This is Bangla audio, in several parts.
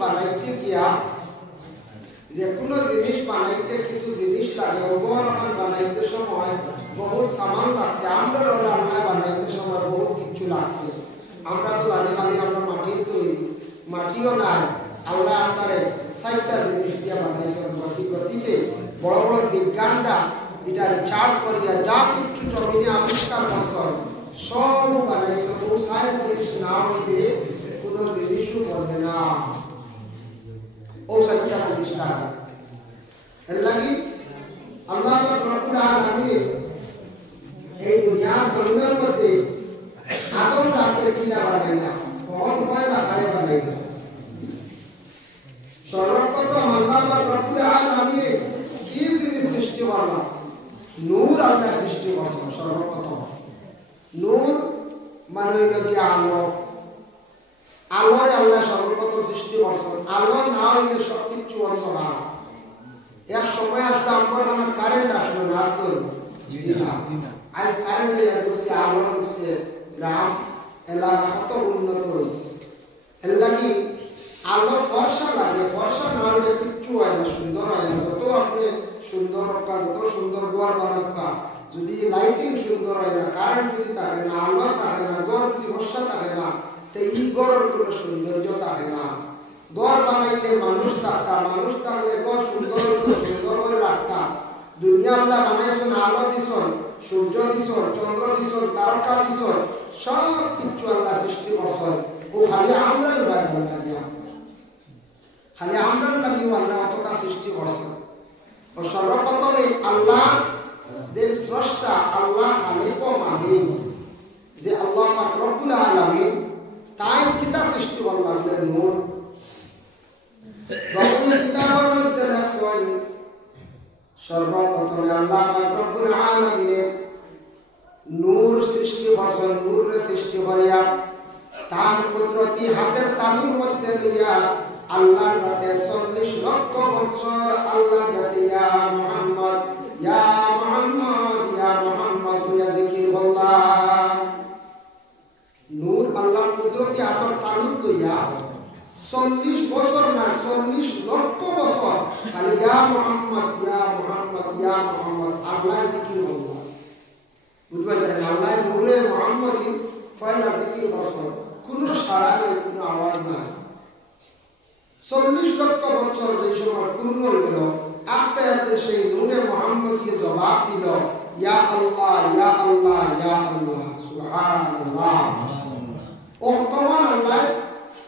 বানাইতে গিয়া যে কোনো জিনিস বানাইতে কিছু জিনিস লাগে ওগুলো আমার বানাইতে সময় বহুত সামান লাগছে আমরা আল্লাহ বানাইতে সময় বহুত কিছু লাগছে আমরা তো জানি খালি আমরা মাটির তৈরি মাটিও নাই আল্লাহ আমাদের ৬০টা জিনিস দিয়ে বানাইছে গতিকে বড় বড় বিজ্ঞানরা এটা রিচার্জ করিয়া যা কিছু জমিনে আবিষ্কার করছে সব বানাইছে তো ৬০ জিনিস না হইতে কোনো জিনিসও করবে না ও ৬০টা জিনিস লাগে এর লাগি আল্লাহ রব্বুল আলামিন এই দুনিয়ার জমিনের মধ্যে আদম জাতের কিনা বানাইলা কখন পয়দা করে বানাইলা সর্বপ্রথম আল্লাহ রব্বুল আলামিন কি জিনিস সৃষ্টি করলেন নূর আল্লাহ সৃষ্টি করলেন সর্বপ্রথম নূর মানে কি আলো আলোর আল্লাহ সর্বপ্রথম সৃষ্টি করছেন আলো না হইলে সব কিছু অন্ধকার এক সময় আসলে আমার আমার কারেন্ট আসলো না আসলো আজ কারেন্ট এসে আলো এসে গ্রাম এলাকা কত উন্নত হয়েছে এর লাগি আলো ফর্সা লাগে ফর্সা না হলে কিচ্ছু হয় না সুন্দর হয় না যত আপনি সুন্দর রক্ষা যত সুন্দর দুয়ার বানাক্কা যদি লাইটিং সুন্দর হয় না কারেন্ট যদি থাকে না আলো থাকে না ঘর যদি ফর্সা থাকে না তো এই ঘরের কোনো সৌন্দর্য থাকে না ঘর বানাইলে মানুষ থাকতা মানুষ থাকলে ঘর সুন্দর সুন্দর করে রাখতা দুনিয়া আল্লাহ বানাইছেন আলো দিছেন সূর্য দিছেন চন্দ্র দিছেন তারকা দিছেন সব কিছু আল্লাহ সৃষ্টি করছেন ও খালি আমরা লাগে খালি আমরা লাগি আল্লাহ অতটা সৃষ্টি করছেন ও সর্বপ্রথমে আল্লাহ যে স্রষ্টা আল্লাহ খালিক ও মালিক যে আল্লাহ পাক রব্বুল আলামিন তাই কিতা সৃষ্টি করলেন নূর কিতাবের মধ্যে রাখছেন সর্বপ্রথমে আল্লাহ পাক রব্বুল আলামিন নূর সৃষ্টি করছেন নূরের সৃষ্টি করিয়া তার কুদরতি হাতের তালুর মধ্যে লইয়া আল্লাহর সাথে ৪০ লক্ষ বছর আল্লাহর সাথে ইয়া মুহাম্মদ হইয়া জিকির বললাম নূর আল্লাহর কুদরতি হাতের তালুর লইয়া ৪০ বছর না ৪০ লক্ষ বছর খালি ইয়া মুহাম্মদ আল্লাহ জিকির বললাম বুঝতে পারছেন আল্লাহ নূরে মুহাম্মদী ফয়লা জিকির বছর কোনো সাড়া নাই কোনো আওয়াজ নাই ৪০ লক্ষ বছর এই সময় পূর্ণ হয়ে গেল আস্তে আস্তে সেই নূরে মুহাম্মদী জবাব দিল ইয়া আল্লাহ ইয়া আল্লাহ ইয়া আল্লাহ সুবহানাল্লাহ ও তখন আল্লাহ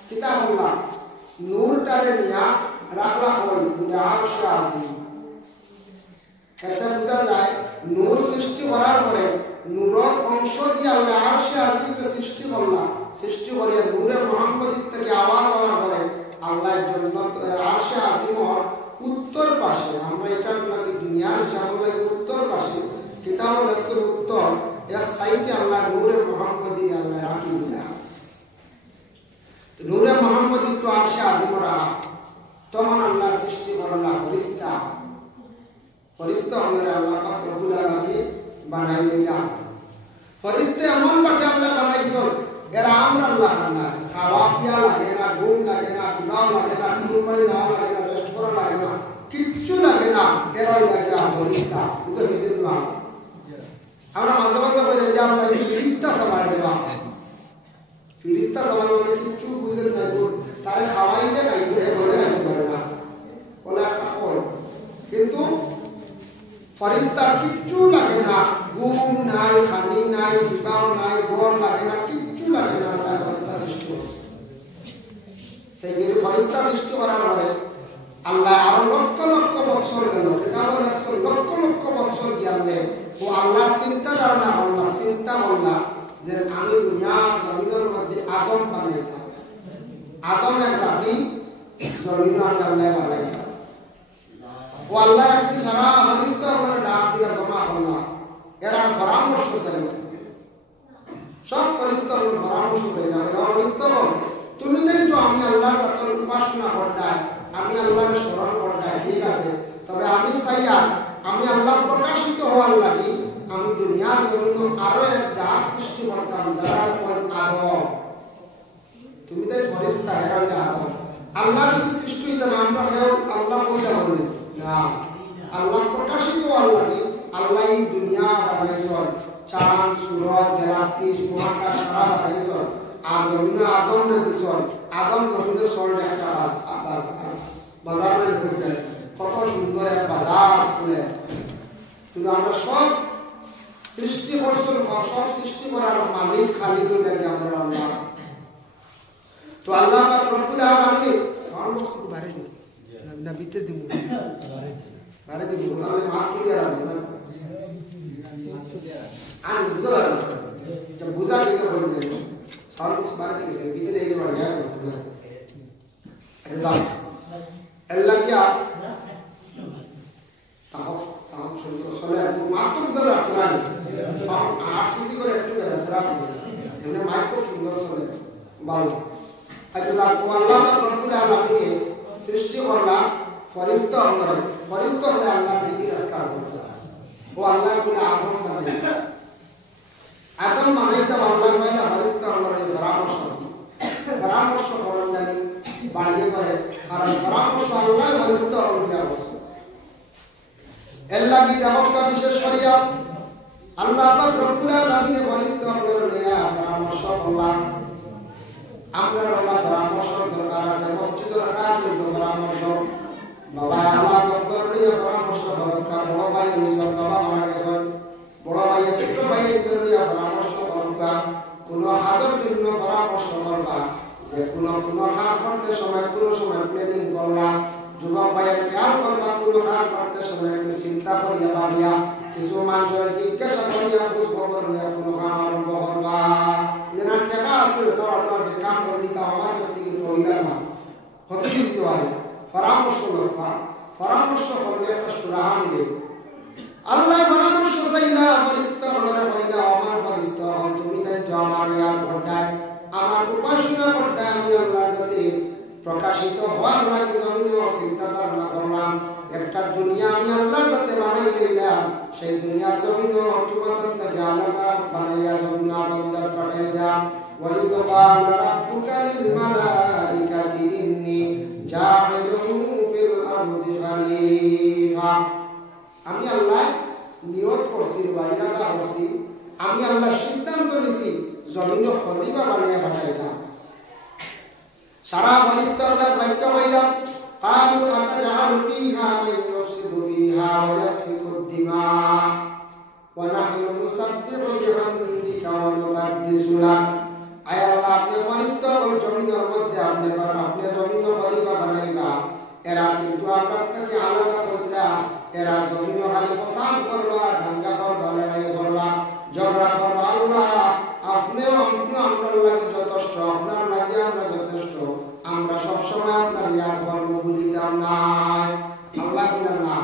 কিতাব আল্লাহ নূরটারে নিয়া রাখলা হয় বুঝে আরশে আজিম এটা বোঝা যায় নূর সৃষ্টি করার পরে নূরের অংশ দিয়ে আল্লাহ আরশে আজিমকে সৃষ্টি করলাম সৃষ্টি করিয়া নূরে মুহাম্মদী থেকে আওয়াজ হওয়ার পরে আল্লাহ জান্নাত আরশে আজিমের উত্তর পাশে আমরা এটা নাকি দুনিয়ার হিসাব লাগে উত্তর পাশে কিতাব লেখছেন উত্তর এক সাইডে আল্লাহ নূরে মুহাম্মদী আল্লাহ রাখি দিলেন নূরে মুহাম্মদী তো আরশে আজিমরা তখন আল্লাহ সৃষ্টি করলা ফরিস্তা হলে আল্লাহ পাক রব্বুল আলামিন বানাই দিলেন ফরিস্তা এমন ভাবে আল্লাহ বানাইছেন এরা আমরা আল্লাহ না খাওয়া পিয়া লাগে না ঘুম লাগে না ঘুমাও লাগে না কুরবানি দেওয়া লাগে না রেস্ট করা লাগে না কিচ্ছু লাগে না এরাই লাগে ফরিস্তা এটা হিসেব না আমরা মাঝে মাঝে বলি যে আমরা ফিরিস্তা সামাল দেওয়া ফিরিস্তা সামাল মানে কিচ্ছু বুঝেন না তারে খাওয়াইলে নাই বলে পারে না বলে একটা ফল কিন্তু ফরিস্তার কিচ্ছু লাগে না ঘুম নাই খানি নাই বিবাহ নাই ঘর লাগে না কিচ্ছু লাগে না তার ফরিস্তা সৃষ্টি সেই ফরিস্তা সৃষ্টি করার পরে আল্লাহ আরো লক্ষ লক্ষ বছর গেল লক্ষ লক্ষ বছর গিয়ে ও আল্লাহ চিন্তা ধারণা আল্লাহ চিন্তা করলাম যে আমি দুনিয়া জমিনের মধ্যে আদম বানাইতাম আদম এক জাতি জমিন আল্লাহ বানাইতাম ও আল্লাহ একদিন সারা ফরিস্তা ডাক দিলা জমা করলাম এরা পরামর্শ চাই সব ফরিস্তা পরামর্শ চাই না ফরিস্তা তুমি তাই তো আমি আল্লাহর কাছে উপাসনা করতাম আমি আল্লাহকে স্মরণ করতাম ঠিক আছে তবে আমি চাইয়া আমি আল্লাহ প্রকাশিত হওয়ার লাগি আমি দুনিয়ার জমিন আরো এক জাত সৃষ্টি করতাম যারা আদম তুমি তাই ফরিস্তা এরা আদম আল্লাহ যদি সৃষ্টি হইতো না আমরা কেউ আল্লাহ বলতে হবে না। আল্লাহ প্রকাশিত আল্লাহ এই দুনিয়া বানাইছেন, চাঁদ সূরজ গ্যালাক্সি মহাকাশ সারা বানাইছেন। আর জমিনে আদম রে দিছেন, আদম জমিনে সরলে একটা বাজার করতে কত সুন্দর এক বাজার খুলে। কিন্তু আমরা সব সৃষ্টি করছেন, সব সৃষ্টি করার মালিক খালিক লাগে আমরা আল্লাহ। তো আল্লাহ পাক রব্বুল আলামিন সাউন্ড বক্স को बारे दे ना भीतर दे बारे दे তাহলে মাপ কি আর হবে না আন বুঝা जब বুঝা গেলে হয়ে যাবে। সাউন্ড বক্স बारे दे भीतर এই বাড়ি আর আচ্ছা আল্লাহ কি তাও সুন্দর চলে আপনি মাপ তো ধরে রাখতে পারেন। আরসিসি করে একটু রাখতে এখানে মাইক খুব সুন্দর চলে ভালো। আল্লাহ রব্বুল আলামিন সৃষ্টি করলা ফেরেশতা অন্তরে, ফেরেশতা হলে আল্লাহ জিকির আজকার করতে। ও আল্লাহ বলে আদম বানাইতে আল্লাহ কইলা ফেরেশতা অন্তরে পরামর্শ করেন জানি বাড়িয়ে করে, কারণ পরামর্শ আল্লাহ ফেরেশতা অন্তরে আছে। আল্লাহ কি দেবতা বিশেষ করিয়া আল্লাহ রব্বুল আলামিন ফেরেশতা অন্তরে পরামর্শ করলাম। আমরা আল্লাহ পরামর্শ দরকার আছে, মসজিদের কাজের পরামর্শ বাবা আল্লাহ দরকার দিয়ে পরামর্শ দরকার। বড় ভাই হইছেন, বাবা মারা গেছেন, বড় ভাই ছোট ভাইয়ের জন্য পরামর্শ দরকার। কোন হাজার জন্য পরামর্শ দরকার, যে কোন কাজ করতে সময় পুরো সময় প্ল্যানিং করলাম। যুবক ভাইয়ের খেয়াল করবা, কোন কাজ করতে সময় একটু চিন্তা করিয়া ভাবিয়া কিছু মানুষের জিজ্ঞাসা করিয়া খোঁজ খবর লইয়া কোনো কাম আরম্ভ করবা। যেন টাকা আছে তোমার কাছে কাম করবি, তা আমার থেকে তৈরি না হতে দিতে পারে। পরামর্শ দরকার, পরামর্শ করলে একটা সুরাহা মিলে। আল্লাহ পরামর্শ চাইলা ফেরেশতা হইলা আমার ফেরেশতা তুমি তাই আমার ইয়ার ঘটায় আমার উপাসনা ঘটায়। আমি আল্লাহ যাতে প্রকাশিত হওয়ার লাগে জমিনে চিন্তা ধারণা করলাম। একটা দুনিয়া আমি আল্লাহ যাতে বানাই দিলাম, সেই দুনিয়ার জমিন তোমাদের থেকে আলাদা বানাইয়া জমিন আদমজাত পাঠাই দাম। وَإِذْ قَالَ رَبُّكَ لِلْمَلَائِكَةِ إِنِّي جَاعِلٌ فِي الْأَرْضِ خَلِيفَةً। আমি আল্লাহ নিয়ত করছি বা ইরাদা করছি, আমি আল্লাহ সিদ্ধান্ত নিছি জমিনে খলিফা বানাইয়া পাঠাইলাম। সারা ফেরেশতারা বাক্য হইলাম قالوا أتجعل فيها من يفسد فيها ويسفك الدماء ونحن نسبح بحمدك ونقدس لك। আয় আল্লাহ আপনি ফেরেশতা ও জমিনের মধ্যে আপনি জমিন খলিফা বানাইবা, এরা কিন্তু আপনার থেকে আলাদা কইরা এরা জমিন খালি ফসাদ করবা, দাঙ্গা করবা, লড়াই করবা, ঝগড়া করবা। আল্লাহ আপনিও আমরা লাগে যথেষ্ট, আপনার লাগে আমরা যথেষ্ট, আমরা সব সময় আপনার ইয়ার কর্মগুলি দাম নাই। আল্লাহ বলেন না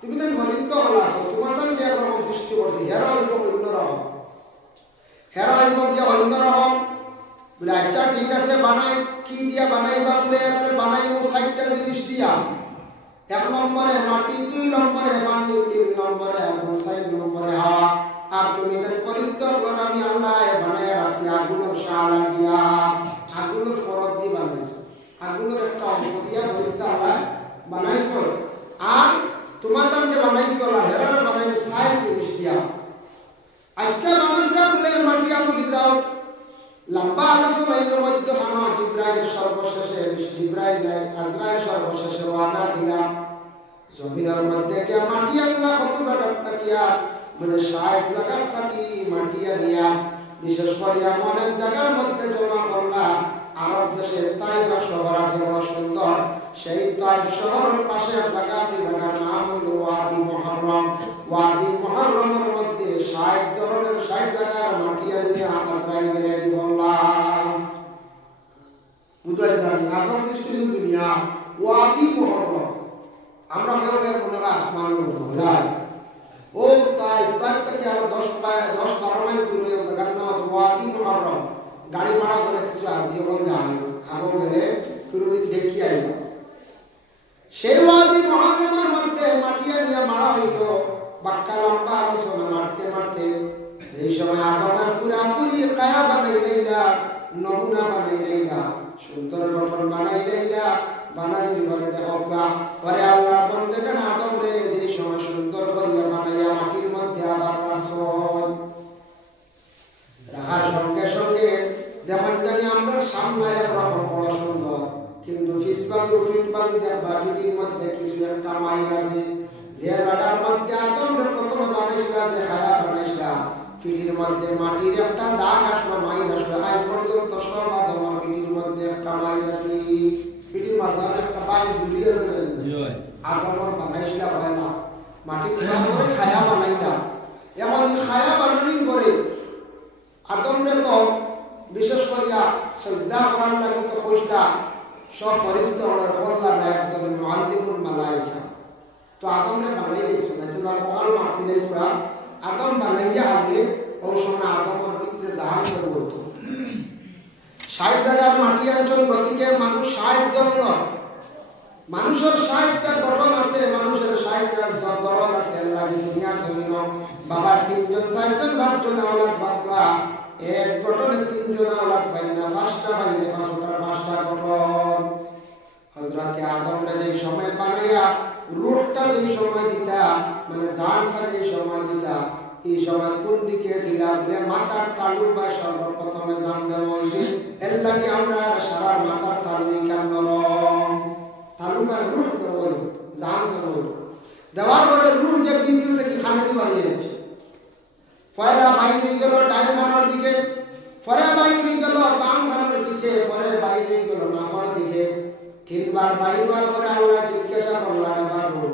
তুমি তো ফেরেশতা হলা, তোমার তো যে রকম সৃষ্টি করছি হেরা হইব অন্যরকম, হেরা হইব যে অন্যরকম বলে আচ্ছা ঠিক আছে বানাই কি দিয়া বানাইবা বলে বানাইব 60টা জিনিস দিয়া। 1 নম্বরে মাটি, 2 নম্বরে পানি, 3 নম্বরে আগুন, 4 নম্বরে হাওয়া। আর তুমি তো ফেরেশতা হলা আমি আল্লাহ বানাইয়া রাখছি আগুনের শালা দিয়া, আগুনের ফরদ দিয়ে বানাইছো, আগুনের একটা অংশ দিয়া ফেরেশতা আল্লাহ বানাইছো। আর তোমার দামকে বানাইছো আল্লাহ হেরারে বানাইছো 4 জিনিস দিয়া। আচ্ছা বানানটা বলে মাটি আগুন যাও লম্বা আলোচনার মধ্যে আমার জিব্রাইল সর্বশেষে, জিব্রাইল নাই আজরাইল সর্বশেষে ওয়াদা দিলাম জমিনের মধ্যে কে মাটি আল্লাহ কত জায়গা তাকিয়া মানে 60 জায়গা তাকি মাটিয়া দিয়া বিশেষ করে এমন এক জায়গার মধ্যে জমা করলাম। আরব দেশে তাইফ শহর আছে বড় সুন্দর, সেই তাইফ শহরের পাশে জায়গা আছে, জায়গার নাম হলো ওয়াদি মুহাররম। ওয়াদি মুহাররমের মধ্যে 60 ধরনের 60 জায়গার মাটি আনিয়ে আজরাইল রেডি করলাম। বুঝাই না আদম সৃষ্টি দুনিয়া ওয়াদি মুহাররম, আমরা কেউ কেউ মনে হয় আসমানের মধ্যে যায়। ও তাইফ থেকে আরো 10-12 মাইল দূরে জায়গার নাম আছে ওয়াদি মুহাররম। গাড়ি ভাড়া করে কিছু আসি এবং যাই আরো গেলে কোনদিন দেখি আইব। সেই ওয়াদি মুহাররমের মধ্যে মাটিয়া নিয়ে মারা হইল। বাক্কা লম্বা আলোচনা মারতে মারতে এই সময় আদমের পুরাপুরি কায়া বানাই লইলা, নমুনা বানাই লইলা, সুন্দর গঠন বানাই বানাইলা বানানির পরে দেখবা পরে আল্লাহ বন্দেগান আদম রে যে সময় সুন্দর করিয়া বানাইয়া মাটির মধ্যে আবার রাখছন রাখার সঙ্গে সঙ্গে দেখেন জানি আমরা সামনে একরকম বড় সুন্দর কিন্তু ফিসবালু ফিটবালু দেখবা ফিটির মধ্যে কিছু একটা মাইল আছে যে জায়গার মধ্যে আদম রে প্রথম বানাইলা যে হায়া বানাইলা ফিটির মধ্যে মাটির একটা দাগ আসলো মাইল আসলো আজ পর্যন্ত সব আদমের ফিটির মধ্যে একটা মাইল আছে ফিটির মাঝখানে একটা বাইল ঝুলি আছে আদমের বানাইলা হয় না মাটির করে খায়া বানাইলা এমন খায়া বানানির করে আদম রে তো বিশেষ করিয়া সিজদা করার লাগি তো খুশটা সব ফেরেশতা ওনার আল্লাহ নায়ক সাহেব মুআল্লিমুল মালায়েকা তো আদম রে বানাই দিয়েছে মানে যা মহাল মাটি নাই পুরা আদম বানাইয়া আনলে ওই সময় আদমের ভিতরে জাহান শুরু হতো 60 জায়গার মাটি অঞ্চল গতিকে মানুষ 60 ধরনের মানুষের 60টা গঠন আছে মানুষের 60টা ধরন আছে আল্লাহ দুনিয়ার জমিন বাবা তিনজন চারজন পাঁচজন আওলাদ বাবা এক গঠনে তিনজন আওলাদ পাই না পাঁচটা পাইলে পাঁচটা গঠন হযরত আদম রে যে সময় বানাইয়া রূহটা যে সময় দিতা মানে জানটা যে সময় দিতা এই সময় কোন দিকে দিলা বলে মাথার তালু বা সর্বপ্রথমে জান দেওয়া হইছে এর লাগি আমরা সারা মাথার তালুই কামল তালু বা রূহ দেওয়া জান দেওয়ার পরে রূহ যে বিন্দু থেকে খানে দি বাড়িয়েছে ফয়রা বাইরে হয়ে গেল ডাইন খানার দিকে ফয়রা বাইরে হয়ে গেল বাম খানার দিকে ফয়রা বাইরে হয়ে গেল নাফার দিকে তিনবার বাইরে হওয়ার পরে আল্লাহ জিজ্ঞাসা করলেন বাবু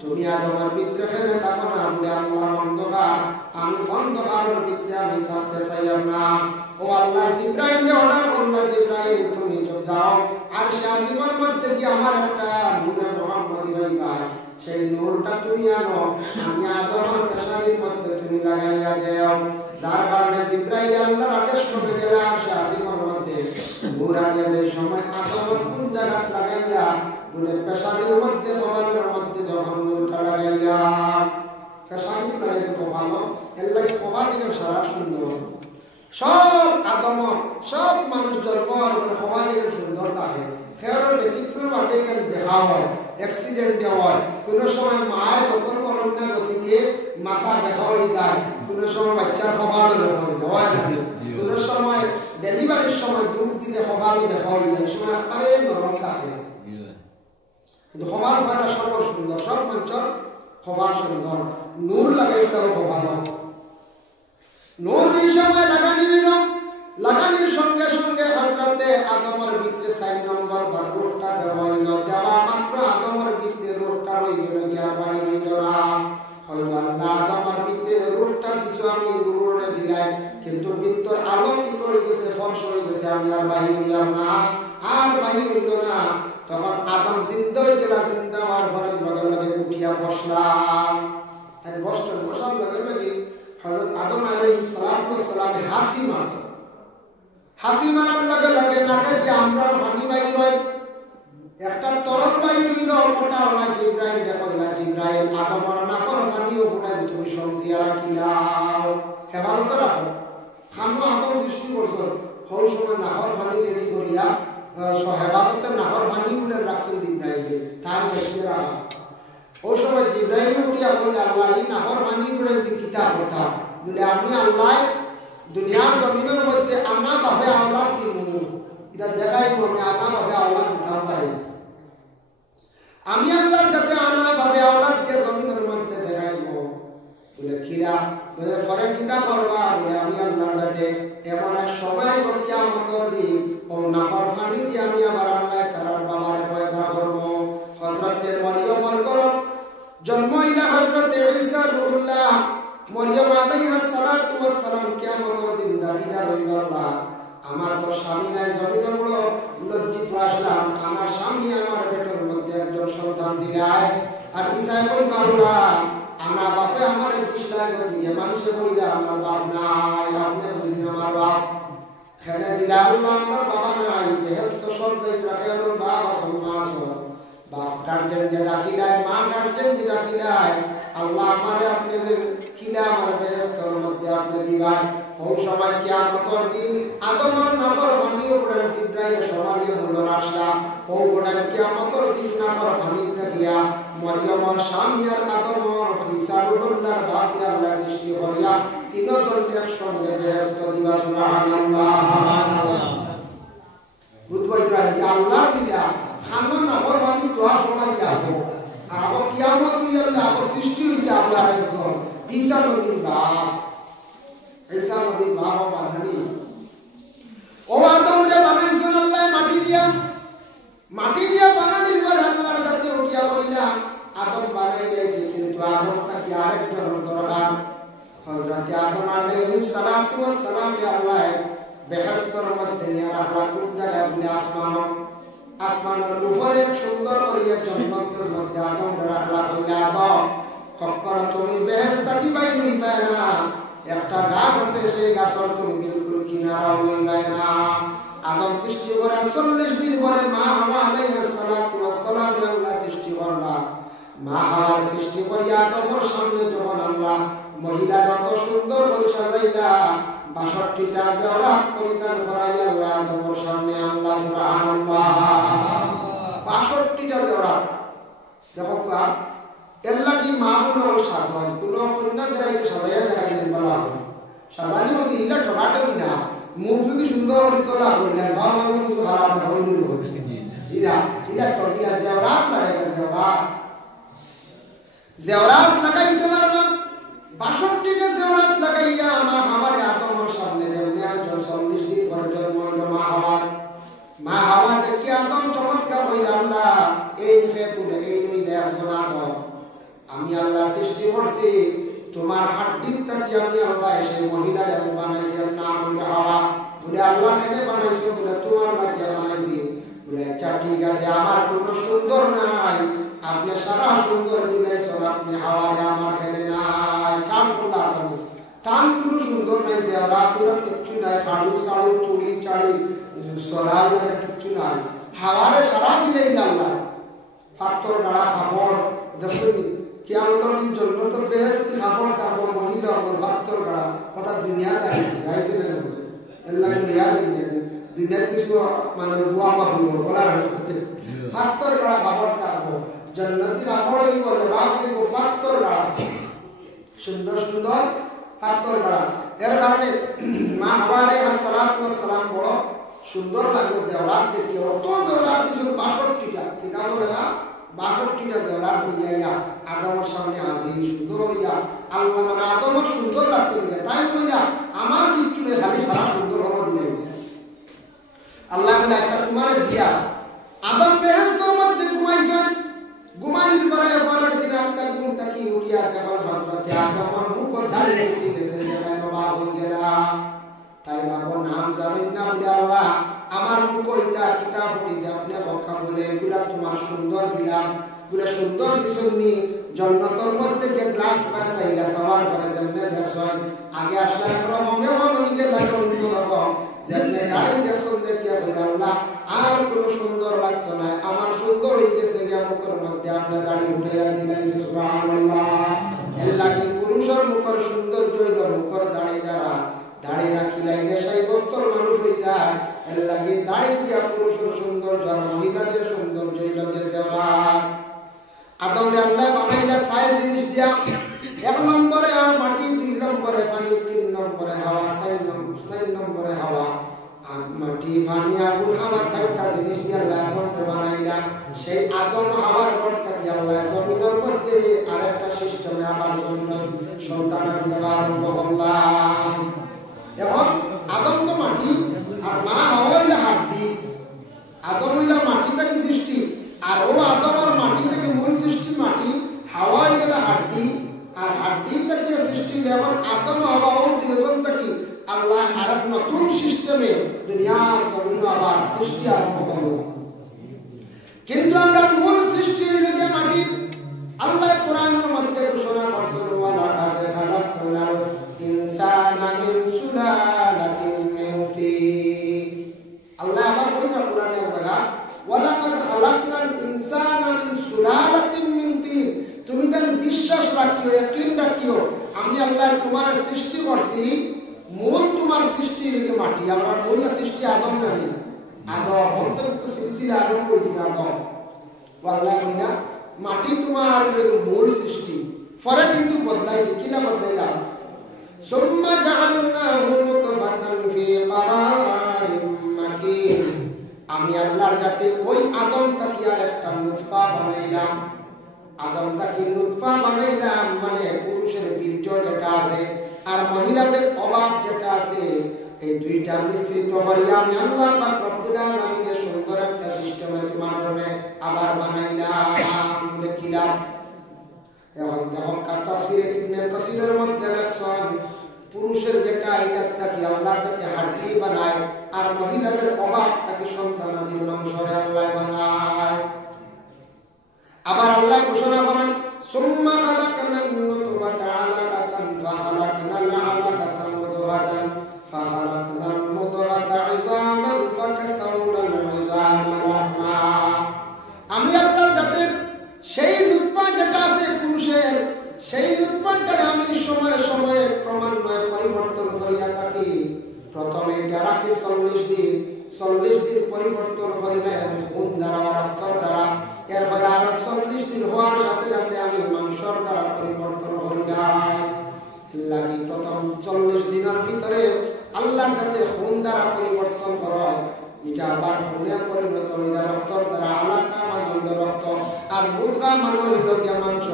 তুমি আদমের ভিতরে খেলে থাকো না বলে আল্লাহ অন্ধকার আমি অন্ধকারের ভিতরে আমি থাকতে চাই না ও আল্লাহ জিব্রাইলকে অর্ডার করলেন জিব্রাইল তুমি যাও আর শাজিমার মধ্যে কি আমার একটা নূরে মুহাম্মদী ভাই সেই নূরটা তুমি আনো আমি আদমের পেশানির মধ্যে তুমি লাগাইয়া দাও যার কারণে জিব্রাইল আল্লাহর আদেশ করে গেল আর শাজিমার মধ্যে নূর আগে যে সময় আদমের কোন জায়গা লাগাইয়া নূরের পেশানির মধ্যে কপালের মধ্যে যখন নূরটা লাগাইয়া পেশানি লাগাইছে কপাল এর লাগে কপাল থেকে সারা সুন্দর সব আদম সব মানুষ জন্ম আর কপাল থেকে সুন্দর থাকে খেয়ালের ব্যতিক্রম বাদে এখানে দেখা হয় অ্যাক্সিডেন্ট হয় কোনো সময় মায়ের যতন করেন না গতিকে মাথা দেখা হয়ে যায় কোনো সময় বাচ্চার কপাল দেখা হয়ে যায় কোনো সময় ডেলিভারির সময় দুধ দিলে কপাল দেখা হয়ে যায় সময় আরে নরম থাকে কিন্তু কপাল ফাটা সর্ব সুন্দর সব মানুষের কপাল সুন্দর নূর লাগাইতে কপাল নূর এই সময় লাগানির সঙ্গে সঙ্গে হযরতে আদমের ভিতরে 4 নম্বর বার রূহটা দেওয়া হইল দেওয়া মাত্র আদমের ভিতরে রূহটা রই গেল আর বাইরে হইল না হলো আল্লাহ আদমের ভিতরে রূহটা দিছো আমি নূরে দিলাই কিন্তু ভিতর আলোকিত হয়ে গেছে ফর্স হয়ে গেছে আমি আর বাইরে হইলাম না আর বাইরে হইল না তখন আদম জিন্দা হয়ে গেল জিন্দা হওয়ার পরে লগে লগে উঠিয়া বসলাম তাই বসার লগে লগে হযরত আদম আলাইহিস সালাম হাসি মারার লগে লগে নাকে যে আমরা পানি বাইর হয় একটা তরল বাইর হইল ওটা আল্লাহ জিব্রাইল দেখো জিব্রাইল আদমের নাকর পানিও ওটা তুমি সমজিয়া রাখিলাও হেবালত রাখো খানো আদম সৃষ্টি করছো হল সময় নাকর পানি রেডি করিয়া হেবালতের নাকর পানি উঠে রাখছেন জিব্রাইলে তাই দেখে রাখা ওই সময় জিব্রাইল উঠিয়া বলল আল্লাহ এই নাকর পানি উঠে কিতা কথা বলে আমি আল্লাহ দুনিয়ার জমিনের মধ্যে আনা ভাবে আল্লাহ দিমু এটা দেখাইব আমি আনা ভাবে আল্লাহ দিতাম পারি আমি আল্লাহর যাতে আনা ভাবে আল্লাহ দিয়ে জমিনের মধ্যে দেখাইব বলে কিরা বলে পরে কিতা করবা বলে আমি আল্লাহর যাতে এমন এক সময় কিয়ামতের দিন ও নাহর পানি দিয়ে আমি আবার আল্লাহ তাআলার বাবারে পয়দা করব হযরতে মরিয়মের গর্ভ জন্ম হইলা হযরতে ঈসা রুহুল্লাহ মরিয়ম আলাইহিস সালাতু ওয়াস সালাম কিয়ামতের দিন দাবিদার হইল আল্লাহ আমার তো স্বামী নাই জমিনের বড় লজ্জিত আসলাম আমার স্বামী আমার পেটের মধ্যে একজন সন্তান দিলাই আর ঈসা কই মারলা আনা বাপে আমার দিশলাই গদিয়ে মানুষে কইরা আমার বাপ নাই আপনি বুঝিনা আমার বাপ খেলে দিলা আল্লাহ আমার বাবা নাই বেহেশত সব যাইত রাখে আমার বাবা সম্মাস বাপ গার্জেন যে ডাকিলাই মা গার্জেন যে ডাকিলাই আল্লাহ আমারে আপনাদের কিনা আমার বেহেশতের মধ্যে আপনি দিবেন ওই সময় কিয়ামতের দিন আদমের নাফর বানিয়ে পড়েন জিব্রাইল সমানিয়ে হলো রাসলা ও গোটা কিয়ামতের দিন না কর পানি থাকিয়া মরিয়মর স্বামী আর আদমর ঈসাউল্লাহ বাপ আল্লাহ সৃষ্টি করিয়া তিনজন একসঙ্গে বেহেশত দিবা সুবহানাল্লাহ বুঝবাইতরা যে আল্লাহ দিলা খানা নগর পানি তোয়া সময় যাবো আবো কিয়ামত হইলে আবো সৃষ্টি হইতে আল্লাহ একজন ঈসা নবীর বাপ ঈসা নবীর বাপ বানানি ও আদম রে বানাইছেন আল্লাহ মাটি দিয়া বানানির পরে আল্লাহর কাছে উঠিয়া কইলা আদম বানাই দিয়েছে কিন্তু আদম তাকে আরেকজন দরকার হযরত আদম আলাইহিস সালাতু ওয়াস সালাম আল্লাহ বেহেশতের মধ্যে নিয়ে রাখলা কোন জায়গায় বলে আসমানের উপরে সুন্দর করিয়া জান্নাতের মধ্যে আদম রাখলা কইলা আদম কখনো তুমি বেহেশত কি পাই নইবা না একটা গাছ আছে সেই গাছের তুমি বিলকুল কিনারা হইবা না আদম সৃষ্টি করার 40 দিন পরে মা হাওয়া আলাইহিস সালাতু ওয়াস সালাম আল্লাহ সৃষ্টি করলা মা হাওয়ার সৃষ্টি করিয়া আদমের সামনে যখন আল্লাহ মহিলা যত সুন্দর করে সাজাইলা 62টা জওরাত পরিধান করাইয়া আল্লাহ আদমের সামনে আল্লাহ সুবহানাল্লাহ 62টা জওরাত দেখো কা এর লাগি মা বোনের সাজওয়ান কোন কন্যা দেখাইতে সাজাইয়া দেখাইলেন বলা সাজানি হতে ইলা টমাটো কিনা মুখ যদি সুন্দর তোলা করলেন বাবা মানুষ কিন্তু ভালো না হইল ইরা টটিয়া জওরাত লাগাইতে জওরাত লাগাইতে পারবা 62টা জওরাত লাগাইয়া মা হাওয়ারে আদমের সামনে যেমনি একজন 40 দিন পরে জন্ম হইল মা হাওয়া দেখে আদম চমৎকার হইল আল্লাহ এই দেখে বলে এই নইলে একজন আদম আমি আল্লাহ সৃষ্টি করছি তোমার হাড্ডির থেকে আমি আল্লাহ এসে মহিলা আমি বানাইছি নাম হলো হাওয়া বলে আল্লাহ কেন বানাইছো বলে তোমার লাগে বানাইছি বলে আচ্ছা ঠিক আছে আমার কোনো সুন্দর নাই আপনি সারা সুন্দর দিলাইছেন আপনি হাওয়ারে আমার খেলে নাই চাল কোলা আপনি তান কোনো সুন্দর নাই যে রাতুরা কিচ্ছু নাই কালু সালু চুড়ি চাড়ি সরাল না কিচ্ছু নাই হাওয়ারে সারা দিলেই আল্লাহ পাথর গাড়া কাপড় দেখুন কিয়ামতের দিন জন্নত বেহেশতি কাপড় কাপড় মহিলা আমার পাথর গাড়া কথা দুনিয়া যাইছে না আল্লাহ নিয়া দিতে দুনিয়া কিছু মানে বুয়া মা বলা পাথর গাড়া কাপড় কাপড় जन्नती राखोई को राशि को पात्तर गाड़ा सुंदर सुंदर पात्तर गाड़ा এর কারণে মা হাওয়া আলাইহিস সালাতু ওয়াস সালাম বড় সুন্দর লাগলো জওরাত দেখি অত জওরাত দিছিল 62টা কিতাব লেখা 62টা জওরাত দিয়া আদমের সামনে হাজির সুন্দর ইয়া আল্লাহ মানে আদমের সুন্দর লাগতো দিয়া তাই কইলা আমার কিচ্ছু নেই খালি সারা সুন্দর হলো দিলে আল্লাহ বলে আচ্ছা তোমারে দিয়া আদম বেহেশতের মধ্যে ঘুমাইছেন ঘুমানির পরে পরের দিন রাস্তা ঘুম থেকে উঠিয়া যখন হযরত আদমের মুখ দাঁড়িয়ে উঠে গেছে যেটা নবা হয়ে গেল তাই নাম জানেন না বলে আল্লাহ আমার মুখ এটা কিতাব উঠিছে আপনি হক্কা বলে এগুলা তোমার সুন্দর দিলাম গুলা সুন্দর দিছনি জান্নাতের মধ্যে যে গ্লাস পাইলা সওয়াল করে যেমনে দেখছেন আগে আসলে কোনো মনে হয়ে গেল অন্য রকম যেমনে গাড়ি দেখছেন দেখিয়া বলে আল্লাহ আর কোনো সুন্দর লাগতো না আমার সুন্দর হয়ে গেছে গিয়া মুখের মধ্যে আপনি দাড়ি উঠাইয়া দিলেন সুবহানাল্লাহ এর লাগি পুরুষের মুখের সৌন্দর্য হইল মুখের দাড়ি দ্বারা দাড়ি রাখিলাইলে সেই বস্তর মানুষ হয়ে যায় এর লাগি দাড়ি দিয়া পুরুষের সৌন্দর্য মহিলাদের সৌন্দর্য হইল গেছে আদম আল্লাহ বানাইলা সাই জিনিস দিয়া এক নম্বরে আর মাটি দুই নম্বরে পানি তিন নম্বরে হাওয়া চার নম্বরে হাওয়া আর মাটি পানি আগুন হাওয়া চারটা জিনিস দিয়া আল্লাহ বানাইলা সেই আদম হাওয়ার ঘরটাকে আল্লাহ জমিনের মধ্যে আরেকটা সিস্টেমে আবার সন্তান দেওয়া আরম্ভ করলাম এখন আদম তো মাটি আর মা হাওয়া হইলা হাড্ডি আদম হইলা মাটি থেকে সৃষ্টি আর ও আদম আর মাটি থেকে মূল সৃষ্টি মাটি হাওয়া হইলা হাড্ডি আর হাড্ডি থেকে সৃষ্টি এখন আদম হাওয়া ও দুইজন থেকে আল্লাহ আরেক নতুন সিস্টেমে দুনিয়ার জমিন আবার সৃষ্টি আরম্ভ করলো কিন্তু আমরা মূল সৃষ্টি হইলে মাটি আল্লাহ কোরআনের মধ্যে ঘোষণা করছেন ওয়ালাকাদ খালাকনাল ইনসানা মিন সুলালাতিন মিন তিন আল্লাহ আবার কইনা কোরআনের জায়গা ওয়ালাকাদ খালাকনাল ইনসানা মিন সুলালাতিন মিন তিন তুমি যেন বিশ্বাস রাখিও ইয়াকিন রাখিও আমি আল্লাহ তোমার সৃষ্টি করছি মূল তোমার সৃষ্টি হইলে মাটি আমরা মূল সৃষ্টি আদম না আদম অন্তর্গত সিলসিলা আরম্ভ হয়েছে আদম আল্লাহ কইনা মাটি তোমার মূল সৃষ্টি পরে কিন্তু বদলাইছে কিনা বদলাইলাম সুম্মা জাআলনাহু মুতফাতান ফি ক্বারারিম মাকিন আমি আল্লাহর যাতে ওই আদমটাকে আর একটা নুতফা বানাইলাম আদমটাকে নুতফা বানাইলাম মানে পুরুষের বীর্য যেটা আছে আর মহিলাদের অভাব যেটা আছে এই দুইটা মিশ্রিত করিয়া আমি আল্লাহ পাক রব্বুল আলামিনের সুন্দর একটা সিস্টেমের মাধ্যমে আবার বানাইলাম দেখিলাম এখন যখন তাফসীরে ইবনে কাসিরের মধ্যে লেখছেন পুরুষের যেটা এটা তাকে আল্লাহ তাকে হাড্ডি বানায় আর মহিলাদের অভাব তাকে সন্তানাদির মাংসরে আল্লাহ বানায় আবার আল্লাহ ঘোষণা করেন সুম্মা খালাকনাল নুতফাতা আলাকাতান ফাখালাকনাল আলাকাতা মুদগাতান ফাখালাকনাল মুদগাতা ইযামান ফাকাসাউনাল ইযামা লাহমা আমি আল্লাহর যাতে সেই নুতফা যেটা আছে পুরুষের সেই নুতফাটাকে আমি সময়ে সময়ে ক্রমান্বয়ে পরিবর্তন করিয়া থাকি প্রথমে এটা রাখি 40 দিন পরিবর্তন করিলে আমি খুন দ্বারা রক্তর দ্বারা এরপরে আরো 40 দিন হওয়ার সাথে সাথে আমি মাংসর দ্বারা পরিবর্তন করিলাই লাগি প্রথম 40 দিনের ভিতরে আল্লাহ যাতে খুন দ্বারা পরিবর্তন করে এটা আবার খুনে পরিণত হইয়া রক্তর দ্বারা আলাকা মানে হইল রক্ত আর মুদগা মানে হইল গিয়া মাংস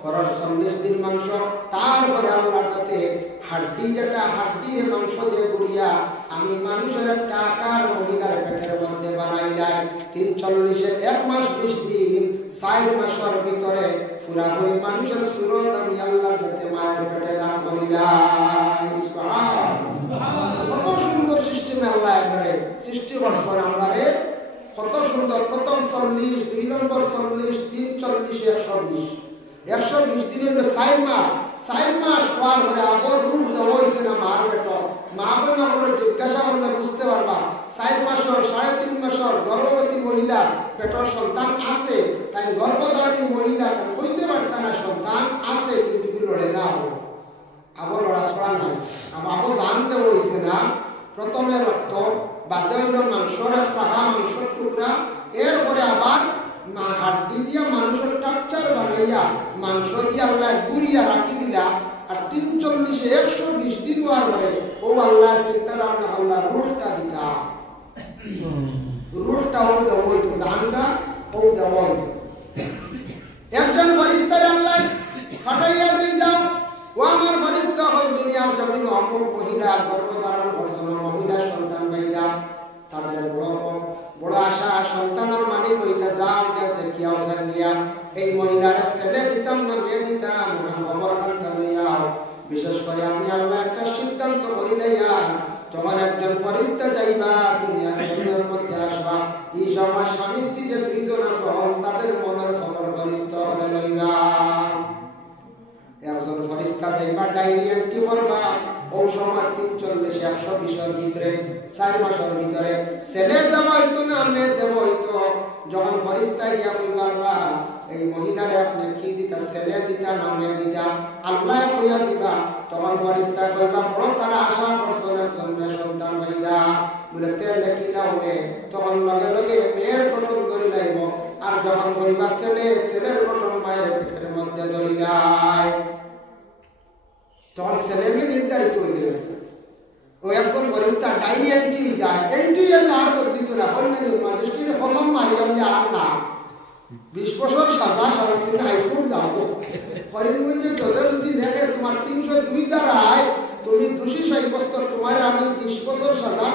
ফরর 40 দিন মাংস তারপরে আল্লাহ যাতে হাড্ডি যেটা হাড্ডির মাংস দিয়ে গুড়িয়া আমি মানুষের একটা আকার মহিলার পেটের মধ্যে বানাইলাই 340 1 মাস 20 দিন 4 মাসের ভিতরে পুরাপুরি মানুষের সুরত আমি আল্লাহ যাতে মায়ের পেটে দান করিলাই সুবহানাল্লাহ কত সুন্দর সিস্টেম আল্লাহ একবারে সৃষ্টি করছেন আমারে কত সুন্দর প্রথম 40 2 নম্বর 40 3 40 120 দিন হইলো 4 মাস পার হয়ে আগর রূপ দেওয়া হয়েছে না মার পেট মা বোন আমরা জিজ্ঞাসা করলে বুঝতে পারবা 4 মাসের 3.5 মাসের গর্ভবতী মহিলা পেটের সন্তান আছে তাই গর্ভধারিণী মহিলা কইতে পারত না সন্তান আছে কিন্তু কি লড়ে না আবার লড়াছড়া নাই আবার জানতে হয়েছে না প্রথমে রক্ত বাধ্য হইল মাংসর সাহা মাংসর টুকরা এরপরে আবার হাড্ডি দিয়া মানুষের টাকচার বানাইয়া মাংস দিয়ে আল্লাহ গুড়িয়া রাখি দিলা আর 340 120 দিন হওয়ার পরে ও আল্লাহ সিদ্ধার আল্লাহ রুহটা দিতা রুহটা ও দেওয়া হইতো জানটা ও দেওয়া হইতো একজন ফেরেশতার আল্লাহ ফাটাইয়া দিয়ে যাও ও আমার ফেরেশতা হল দুনিয়ার জমিন অমুক মহিলা গর্ভধারণ করছেন মহিলা সন্তান পাইতা তাদের বড় আশা সন্তানের মালিক হইতা যাও কেউ দেখিয়াও সান দিয়া এই মহিলার ছেলে দিতাম না মেয়ে দিতাম খবর খান্তা লইয়া বিশেষ করে আমি আল্লাহ একটা সিদ্ধান্ত করি লইয়া তোমার একজন ফেরেশতা যাইবা দুনিয়ার জমিনের মধ্যে আসবা এই সময় স্বামী স্ত্রী যে দুইজন আছে তাদের মনের খবর ফেরেশতা হলে লইবা একজন ফেরেশতা যাইবা ডায়েরি এন্ট্রি করবা ও সময় 340 120 এর ভিতরে 4 মাসের ভিতরে ছেলে দেওয়া হইতো না মেয়ে দেওয়া হইতো যখন ফেরেশতা গিয়া কইবা আল্লাহ এই মহিলারে আপনি কি দিতা ছেলে দিতা না মেয়ে দিতা আল্লাহ কইয়া দিবা তখন ফেরেশতা কইবা বড় তারা আশা করছেন একজন মেয়ে সন্তান হইতা বলে তেল লেখি দাও তখন লগে লগে মেয়ের গঠন ধরি লাইব আর যখন কইবা ছেলের গঠন মায়ের পেটের মধ্যে ধরি নাই তখন ছেলে মেয়ে নির্ধারিত হয়ে গেল ও একজন ফেরেশতা ডায়েরি এন্ট্রি যায় এন্ট্রি এর আর দিত না হইলে ম্যাজিস্ট্রেটে কলম মারি জানলে আর না 20 বছর সাজা সারা থেকে হাইকোর্ট যাবো ফরিদগঞ্জে জজে যদি দেখে তোমার 302 ধারায় তুমি দোষী সাব্যস্ত তোমার আমি 20 বছর সাজা